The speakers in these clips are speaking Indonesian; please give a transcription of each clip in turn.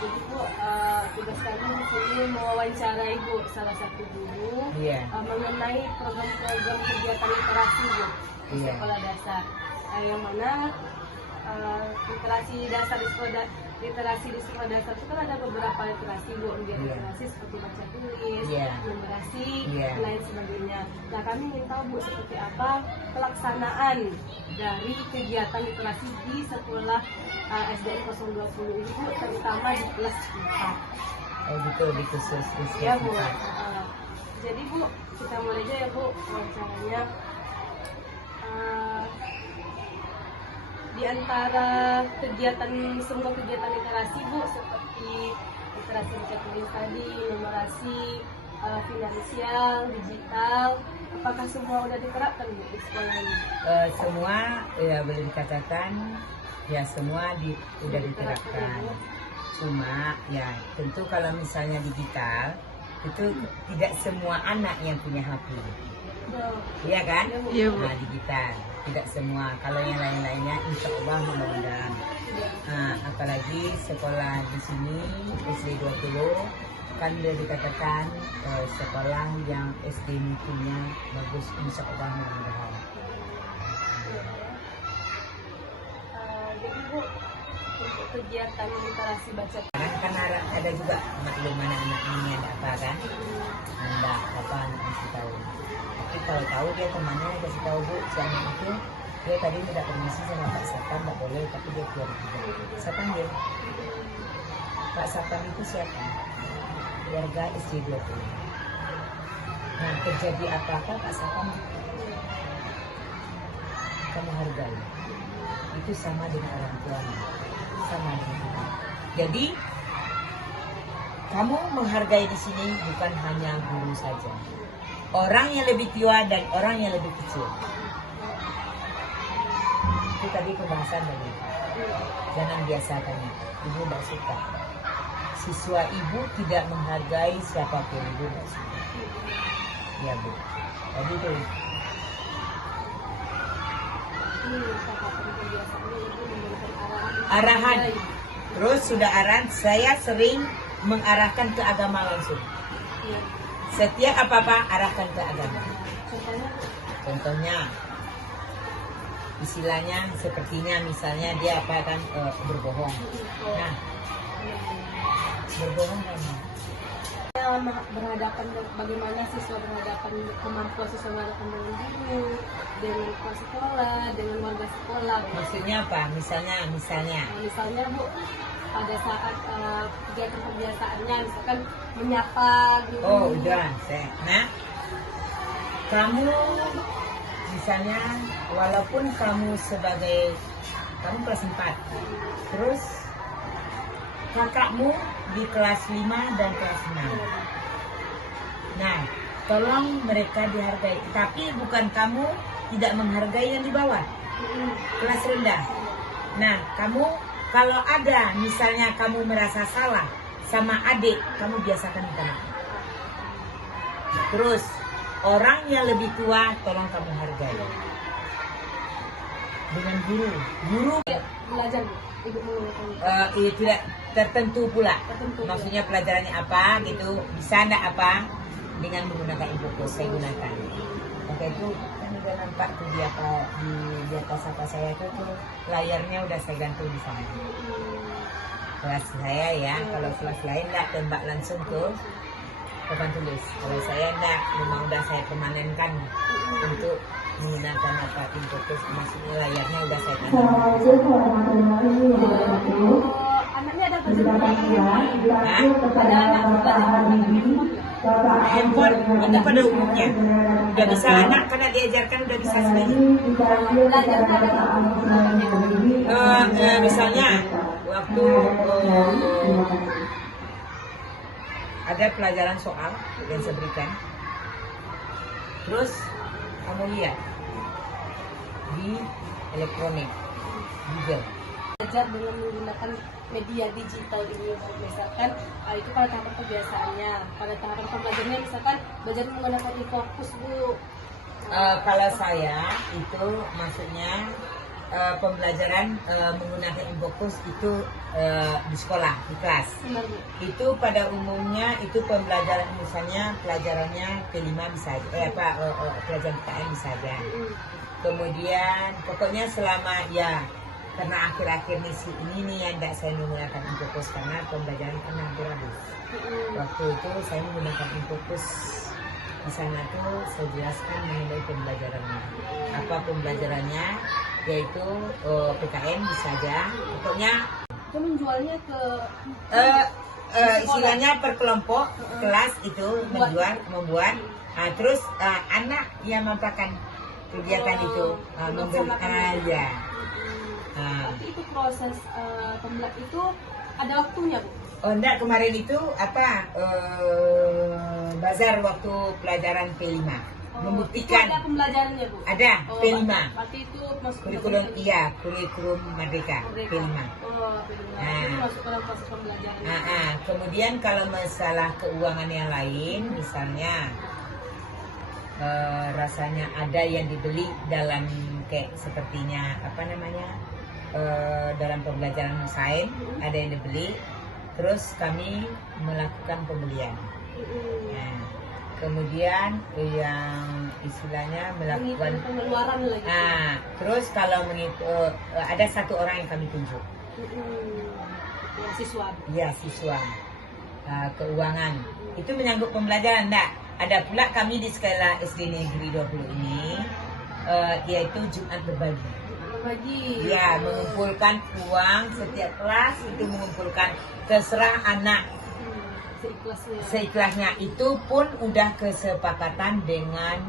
Jadi Bu, tugas kami di sini mewawancarai Bu salah satu guru mengenai program-program kegiatan literasi Bu di sekolah dasar. Yang mana literasi di sekolah dasar itu kan ada beberapa literasi Bu, literasi seperti baca tulis, numerasi, lain sebagainya. Nah kami ingin tahu Bu seperti apa pelaksanaan dari kegiatan literasi di sekolah SDN 020 ini Bu, terutama di kelas 4. Oh gitu, di khusus Ya Bu. Jadi Bu, kita mulai aja ya Bu wawancaranya. Di antara semua kegiatan literasi Bu, seperti literasi baca tulis tadi, numerasi, finansial, digital, apakah semua udah diterapkan Bu di sekolah ini? Semua ya boleh dikatakan ya semua udah diterapkan. Cuma ya tentu kalau misalnya digital itu tidak semua anak yang punya HP. Iya kan? Iya Bu. Nah, digital tidak semua. Kalau yang lain-lainnya insya Allah mudah-mudahan. Nah, apalagi sekolah di sini SD 20 kan dia dikatakan sekolah yang SD mutunya bagus, insya Allah mudah-mudahan. Jadi Bu, untuk kegiatan literasi baca Kan ada juga maklum anak-anak ini ada apa kan? Enggak apa ngasih tahu. Tapi kalau tahu dia temannya kasih tahu Bu, jangan itu dia tadi tidak permisi sama Pak Satpam, nggak boleh, tapi dia keluar juga. Saya panggil Pak Satpam itu siapa? Warga SD 20. Nah terjadi apa-apa Pak Satpam kamu hargai. Itu sama dengan orang tuamu, sama dengan kita. Jadi kamu menghargai di sini bukan hanya guru saja, orang yang lebih tua dan orang yang lebih kecil. Itu tadi pembahasan dari jangan biasakan itu. Ibu tidak suka. Siswa ibu tidak menghargai siapapun, ibu tidak suka. Ya Bu. Tadi itu. Arahan. Terus sudah arahan, saya sering mengarahkan ke agama langsung. Setiap apa-apa arahkan ke agama. Contohnya istilahnya sepertinya misalnya dia apa kan berbohong. Nah, berbohong kan berhadapan, bagaimana siswa berhadapan, kemampuan siswa berhadapan dengan guru, dengan kepala sekolah, dengan warga sekolah. Maksudnya apa? Misalnya Bu, pada saat kegiatan kebiasaannya, misalkan menyapa guru. Oh udah, nah kamu misalnya walaupun kamu kelas 4, terus kakakmu di kelas 5 dan kelas 6. Nah, tolong mereka dihargai. Tapi bukan kamu tidak menghargai yang di bawah, kelas rendah. Nah, kamu kalau ada misalnya kamu merasa salah sama adik, kamu biasakan minta maaf. Terus, orang yang lebih tua tolong kamu hargai. Dengan guru Belajar Ibu menggunakan tidak tertentu pula. Maksudnya pelajarannya apa gitu, bisa enggak apa dengan menggunakan e-book saya gunakan. Oke itu kan udah nampak tuh di atas apa saya tuh layarnya udah saya gantung di sana. Kelas saya ya, kalau kelas lain enggak tembak langsung tuh papan tulis. Kalau saya enggak, memang udah saya permanenkan untuk menggunakan apa fokus, maksudnya layarnya udah saya gantung. Anaknya ada belajar handphone itu pada umumnya udah bisa anak karena diajarkan udah bisa sendiri. Misalnya waktu ada pelajaran soal yang saya berikan, terus kamu lihat di elektronik Google. Belajar dengan menggunakan media digital ini, misalkan itu pada tahapan kebiasaannya, pada tahapan pembelajarannya misalkan belajar menggunakan e-fokus Bu. Kalau saya itu maksudnya pembelajaran menggunakan Infokus itu di sekolah, di kelas. Benar, Bu. Itu pada umumnya itu pembelajaran misalnya pelajarannya P5 bisa aja, pelajaran PKN bisa aja. Kemudian pokoknya selama ya karena akhir-akhir ini nih yang tidak saya menggunakan Infokus karena pembelajaran kan hampir habis. Waktu itu saya menggunakan Infokus di sana tuh saya jelaskan mengenai pembelajarannya. Apa pembelajarannya? Yaitu PKN bisa aja. Pokoknya Itu menjualnya ke istilahnya per kelompok kelas itu membuat. Terus anak yang mempakan kegiatan itu memberi ya. Tapi itu proses pembelajaran itu ada waktunya, Bu. Oh enggak, kemarin itu bazar waktu pelajaran P5 membuktikan Itu ada pembelajarannya, Bu. ada P5 Berarti itu masuk kurikulum kurikulum Merdeka P5. P5. Itu masuk dalam proses pembelajaran. Kemudian kalau masalah keuangan yang lain misalnya rasanya ada yang dibeli dalam kayak sepertinya dalam pembelajaran sains ada yang dibeli, terus kami melakukan pembelian. Nah, kemudian yang istilahnya melakukan pengeluaran lagi. Terus kalau ada satu orang yang kami tunjuk. Ya, siswa. Keuangan. Itu menyangkut pembelajaran enggak? Ada pula kami di sekolah SD Negeri 20 ini yaitu Jumat berbagi. Ya, mengumpulkan uang setiap kelas itu mengumpulkan terserah anak seikhlasnya. Itu pun udah kesepakatan dengan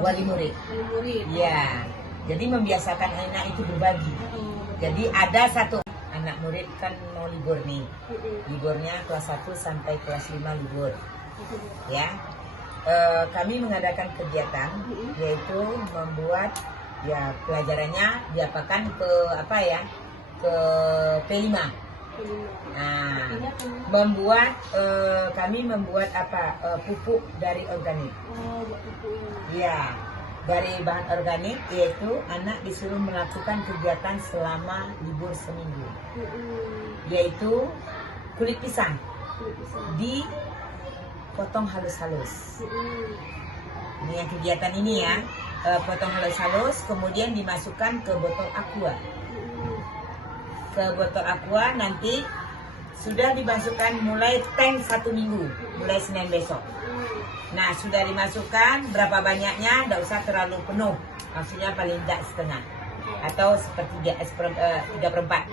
wali murid. Ya, jadi membiasakan anak itu berbagi. Jadi ada satu anak murid kan mau libur nih, liburnya kelas 1 sampai kelas 5 libur. Ya, kami mengadakan kegiatan yaitu membuat ya pelajarannya diapakan ke ke P5. Kami membuat pupuk dari organik. Ya, dari bahan organik yaitu anak disuruh melakukan kegiatan selama libur seminggu. Yaitu kulit pisang dipotong halus-halus. Ini yang kegiatan ini ya. Potong halus-halus, kemudian dimasukkan ke botol aqua. Ke botol aqua nanti sudah dimasukkan mulai tank 1 minggu, mulai Senin besok. Nah, sudah dimasukkan berapa banyaknya, tidak usah terlalu penuh, maksudnya paling tidak setengah atau sepertiga, 3/4.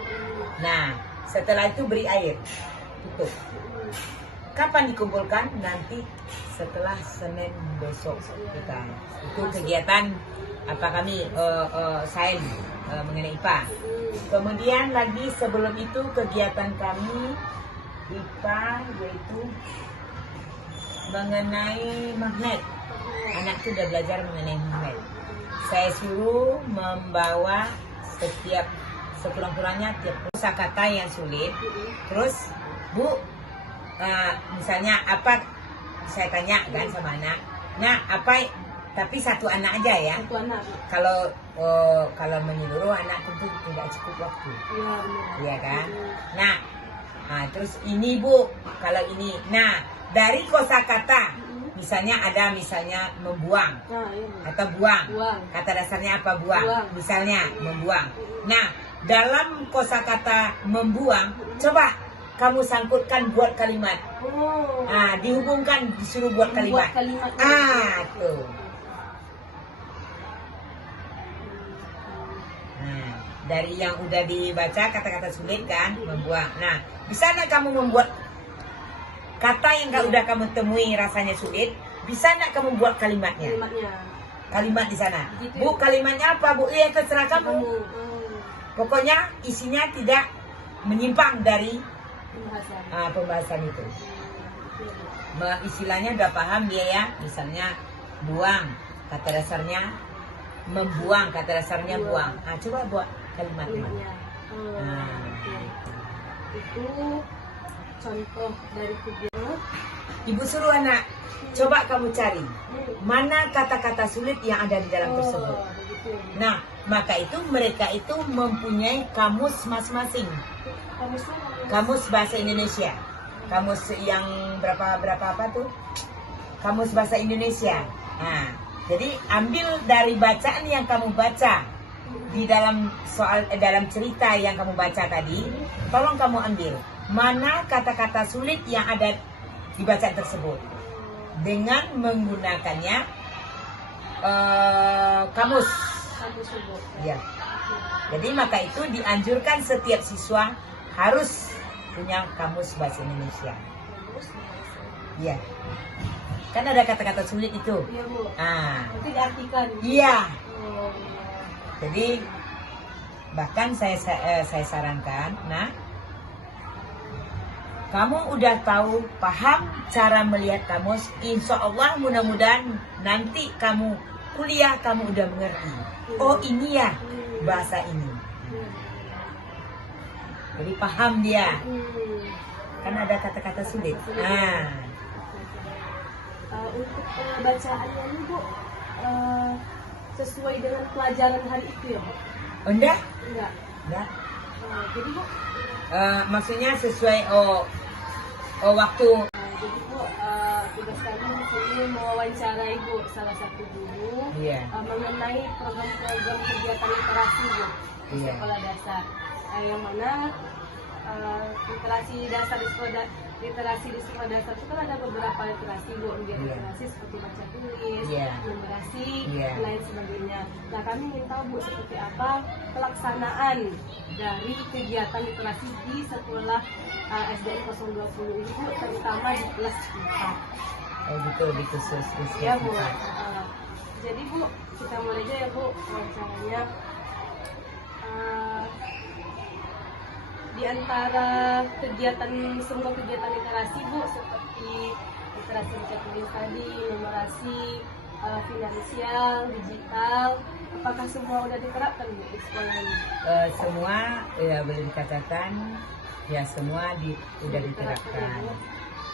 Nah, setelah itu beri air, tutup. Kapan dikumpulkan? Nanti setelah Senin besok kita. Itu kegiatan kami sains mengenai IPA. Kemudian lagi sebelum itu kegiatan kami IPA yaitu mengenai magnet. Anak itu sudah belajar mengenai magnet. Saya suruh membawa setiap sekurang-kurangnya tiap kosakata yang sulit. Terus Bu, misalnya apa, saya tanya kan sama anak. Nah, tapi satu anak aja ya. Satu anak. Kalau menyeluruh anak tentu tidak cukup waktu. Iya, benar. Iya kan? Nah, terus ini Bu, kalau ini. Nah, dari kosakata misalnya ada membuang atau buang. Kata dasarnya apa buang? Misalnya membuang. Nah, dalam kosakata membuang, coba kamu sangkutkan buat kalimat. Dihubungkan disuruh buat kalimat. Tuh. Dari yang udah dibaca kata-kata sulit kan, membuang. Nah, di sana kamu membuat kata yang udah kamu temui rasanya sulit, bisa nggak kamu buat kalimatnya? Kalimat di sana. Gitu. Bu, kalimatnya apa, Bu? Iya, terserah kamu. Pokoknya isinya tidak menyimpang dari pembahasan itu. Istilahnya udah paham dia ya. Misalnya buang, kata dasarnya membuang, kata dasarnya buang. Coba buat kalimatnya. Itu contoh dari kegiatan. Ibu suruh anak, coba kamu cari mana kata-kata sulit yang ada di dalam tersebut. gitu. Nah, maka itu mereka itu mempunyai kamus masing-masing. Kamus bahasa Indonesia. Kamus yang berapa apa tuh? Kamus bahasa Indonesia. Nah, jadi ambil dari bacaan yang kamu baca di dalam dalam cerita yang kamu baca tadi, tolong kamu ambil mana kata-kata sulit yang ada di bacaan tersebut dengan menggunakannya kamus. Ya. Jadi maka itu dianjurkan setiap siswa harus punya kamus bahasa Indonesia. Iya. Kan ada kata-kata sulit itu. Iya, Bu. Nanti diartikan. Iya. Jadi bahkan saya sarankan, nah, kamu udah tahu, paham cara melihat kamus, insya Allah mudah-mudahan nanti kamu kuliah kamu udah mengerti. Oh ini ya bahasa ini. Jadi paham dia. Kan ada kata-kata sulit. Untuk bacaannya ini, Bu, sesuai dengan pelajaran hari itu ya, Bu? Oh, enggak? Enggak. Jadi, Bu, maksudnya sesuai waktu. Jadi, Bu, tugas kami di sini mewawancarai, Bu, salah satu guru mengenai program-program kegiatan literasi, Bu, di sekolah dasar. Yang mana literasi di sekolah dasar itu kan ada beberapa literasi, Bu. Literasi seperti baca tulis, numerasi, dan lain sebagainya. Nah, kami ingin tahu, Bu, seperti apa pelaksanaan dari kegiatan literasi di sekolah SDN 020 ini, Bu, terutama di kelas 4. Oh gitu, di khusus Ya, Bu. Jadi, Bu, kita mulai aja ya, Bu, wawancaranya. Di antara semua kegiatan literasi, Bu, seperti literasi baca tulis tadi, numerasi, finansial, digital, apakah semua udah diterapkan, Bu, di sekolah ini? Semua ya boleh dikatakan ya semua udah diterapkan.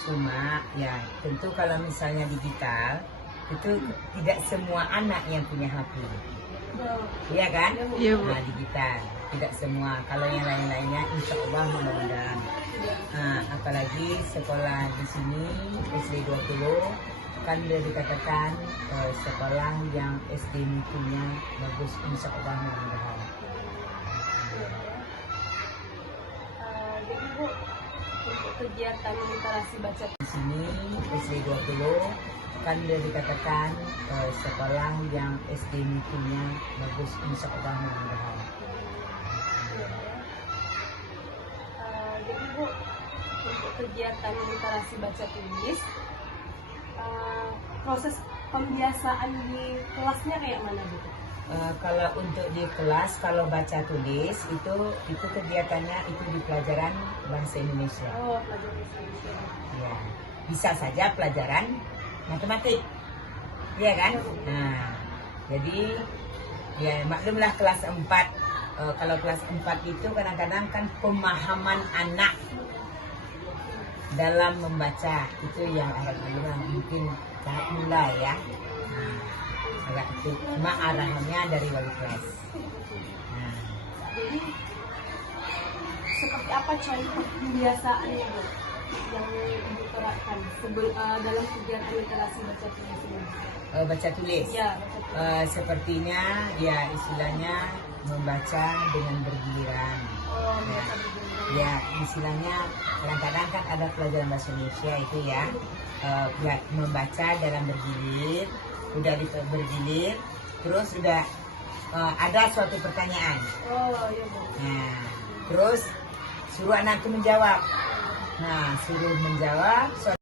Cuma ya tentu kalau misalnya digital itu tidak semua anak yang punya HP. Iya kan? Iya, Bu. Nah, digital tidak semua. Kalau yang lain-lainnya insya Allah mudah-mudahan. Nah, apalagi sekolah di sini SD 20 kan sudah dikatakan sekolah yang SD mutunya bagus, insya Allah mudah-mudahan. Jadi, Bu, untuk kegiatan literasi baca Di sini SD 20 kan sudah dikatakan sekolah yang SD mutunya bagus, insya Allah mudah-mudahan. Jadi, Bu, untuk kegiatan literasi baca tulis, proses pembiasaan di kelasnya kayak mana, Bu? Kalau untuk di kelas, kalau baca tulis itu kegiatannya itu di pelajaran bahasa Indonesia. Oh, pelajaran bahasa Indonesia. Ya, bisa saja pelajaran matematik, iya kan? Nah, jadi ya maklumlah kelas 4. Kalau kelas 4 itu kadang-kadang kan pemahaman anak dalam membaca itu yang agak mungkin tahap mulai ya. Nah, agak itu cuma arahannya dari wali kelas. Nah, jadi seperti apa contoh pembiasaannya, Bu, yang diterapkan dalam kegiatan literasi baca tulis ini? Baca tulis. Ya, baca tulis. Sepertinya ya istilahnya membaca dengan bergiliran. Oh, membaca bergiliran. Ya, istilahnya kadang-kadang kan ada pelajaran bahasa Indonesia itu ya, membaca dalam bergilir, udah bergilir, terus udah ada suatu pertanyaan. Oh, iya, Bu. Nah, terus suruh anak itu menjawab. Nah, suruh menjawab.